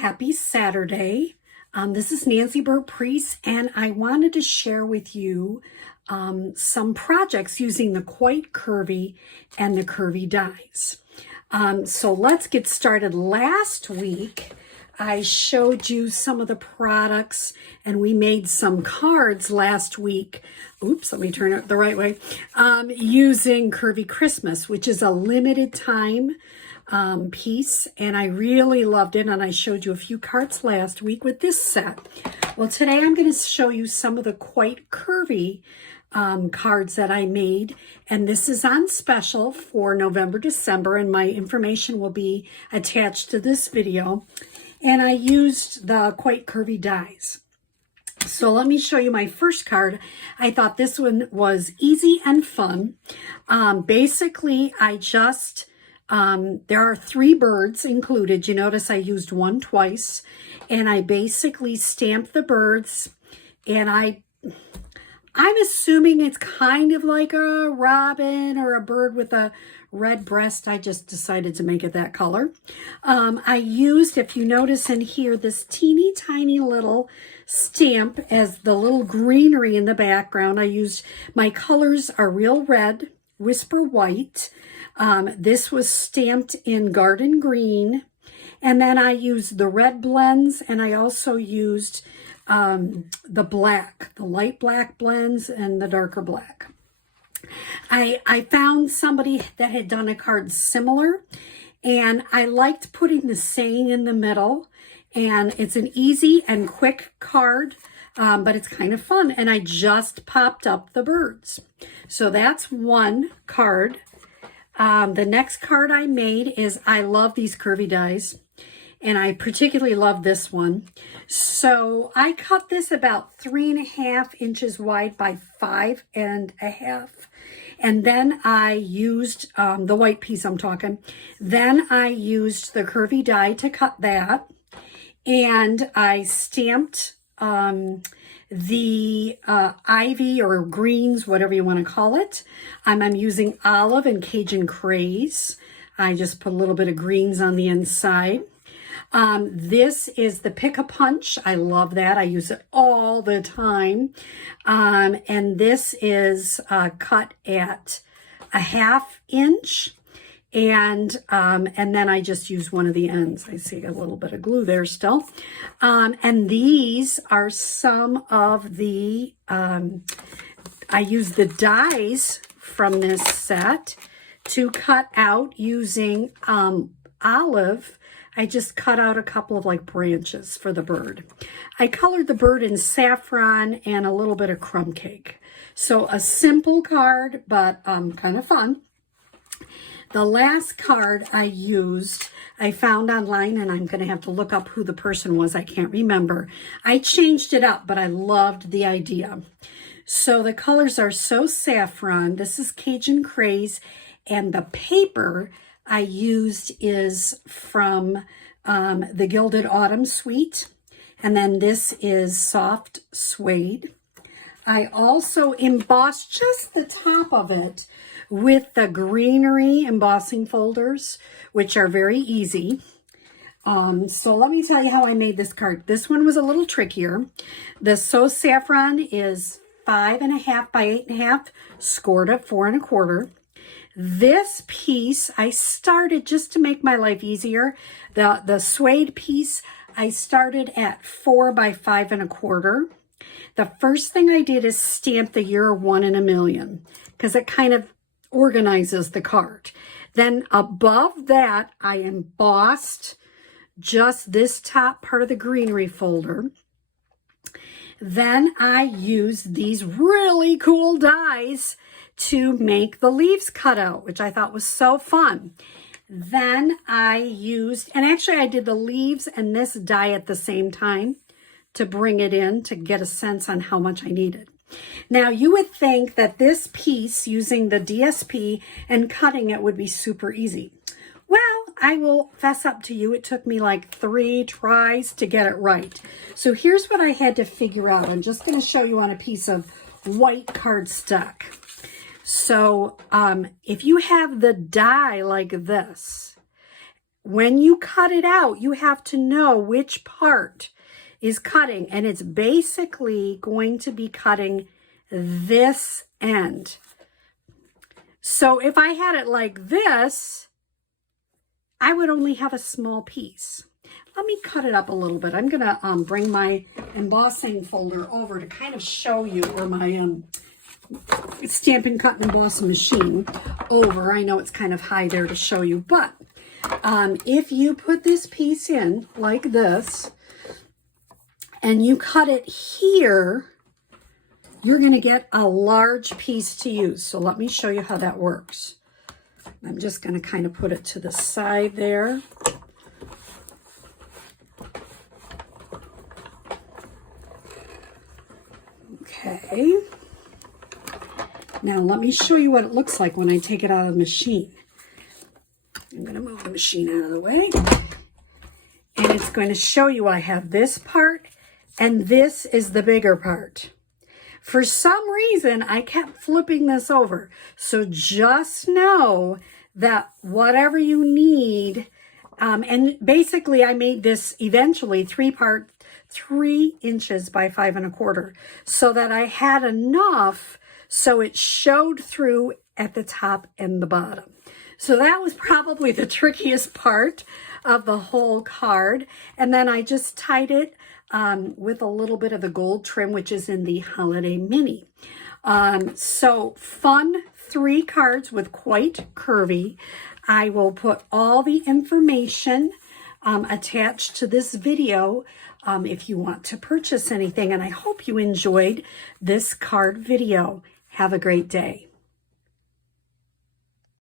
Happy Saturday. This is Nancy Burt-Preece, and I wanted to share with you some projects using the Quite Curvy and the Curvy dies. So let's get started. Last week, I showed you some of the products, and we made some cards last week. Oops, let me turn it the right way. Using Curvy Christmas, which is a limited time piece, and I really loved it, and I showed you a few cards last week with this set. Well, today I'm going to show you some of the Quite Curvy cards that I made, and this is on special for November, December, and my information will be attached to this video. And I used the Quite Curvy dies. So let me show you my first card. I thought this one was easy and fun. Basically, I just there are 3 birds included. You notice I used one twice, and I basically stamped the birds, and I'm assuming it's kind of like a robin or a bird with a red breast. I just decided to make it that color. I used, if you notice in here, this teeny tiny little stamp as the little greenery in the background. I used, my colors are Real Red, Whisper White. This was stamped in Garden Green. And then I used the red blends, and I also used the black, the light black blends and the darker black. I found somebody that had done a card similar, and I liked putting the saying in the middle, and it's an easy and quick card, but it's kind of fun, and I just popped up the birds. So that's one card. The next card I made is, I love these curvy dies, and I particularly love this one. So I cut this about 3.5 inches wide by 5.5. And then I used the white piece I'm talking. Then I used the curvy die to cut that. And I stamped the ivy or greens, whatever you want to call it. I'm using olive and Cajun craze. I just put a little bit of greens on the inside. This is the Pick a Punch. I love that. I use it all the time. And this is cut at 1/2 inch. And then I just use one of the ends. I see a little bit of glue there still. And these are some of the, I use the dies from this set to cut out using olive. I just cut out a couple of like branches for the bird. I colored the bird in saffron and a little bit of crumb cake. So a simple card, but kind of fun. The last card I used, I found online, and I'm going to have to look up who the person was. I can't remember. I changed it up, but I loved the idea. So the colors are So Saffron. This is Cajun Craze, and the paper I used is from the Gilded Autumn Suite, and then this is Soft Suede. I also embossed just the top of it with the greenery embossing folders, which are very easy. So let me tell you how I made this card. This one was a little trickier. The So Saffron is 5.5 by 8.5, scored at 4 1/4. This piece, I started just to make my life easier. The suede piece, I started at 4 by 5 1/4. The first thing I did is stamp the year 1 in a million, because it kind of organizes the card. Then above that, I embossed just this top part of the greenery folder. Then I used these really cool dies to make the leaves cut out, which I thought was so fun. Then I used, and actually I did the leaves and this die at the same time to bring it in to get a sense on how much I needed. Now you would think that this piece, using the DSP and cutting it, would be super easy. Well, I will fess up to you, it took me like 3 tries to get it right. So here's what I had to figure out. I'm just going to show you on a piece of white cardstock. So if you have the die like this, when you cut it out, you have to know which part is cutting, and it's basically going to be cutting this end. So if I had it like this, I would only have a small piece. Let me cut it up a little bit. I'm gonna bring my embossing folder over to kind of show you, or my Stampin' Cut and Emboss machine over. I know it's kind of high there to show you, but if you put this piece in like this and you cut it here, you're going to get a large piece to use. So let me show you how that works. I'm just going to kind of put it to the side there. Okay. Now let me show you what it looks like when I take it out of the machine. I'm going to move the machine out of the way. And it's going to show you I have this part, and this is the bigger part. For some reason, I kept flipping this over. So just know that whatever you need, and basically I made this eventually 3 inches by 5 1/4, so that I had enough so it showed through at the top and the bottom. So that was probably the trickiest part of the whole card. And then I just tied it with a little bit of the gold trim, which is in the Holiday Mini. So fun 3 cards with quite curvy. I will put all the information attached to this video if you want to purchase anything. And I hope you enjoyed this card video. Have a great day.